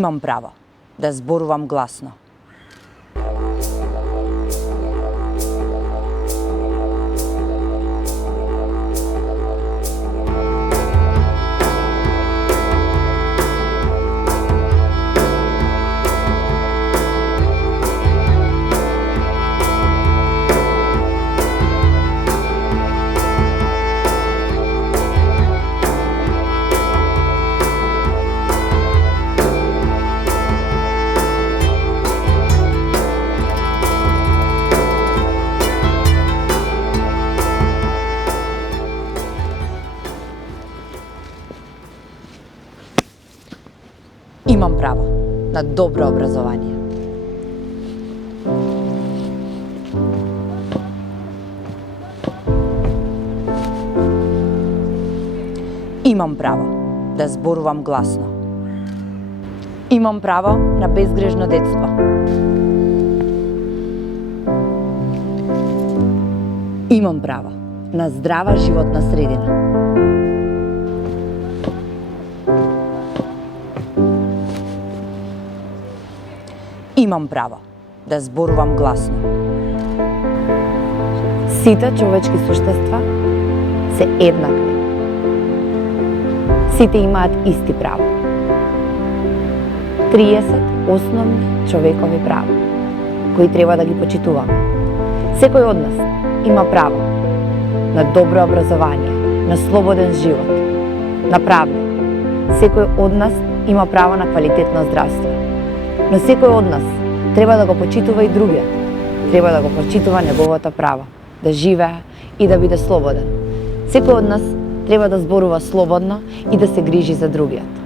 Имам право да зборувам гласно. Имам право на добро образование. Имам право да зборувам гласно. Имам право на безгрешно детство. Имам право на здрава животна средина. Имам право да зборувам гласно. Сите човечки суштества се еднакви. Сите имаат исти права. 30 основни човекови права, кои треба да ги почитуваме. Секој од нас има право на добро образование, на слободен живот, на правда. Секој од нас има право на квалитетно здравство. Но секој од нас треба да го почитува и другиот. Треба да го почитува неговото право да живее и да биде слободен. Секој од нас треба да зборува слободно и да се грижи за другиот.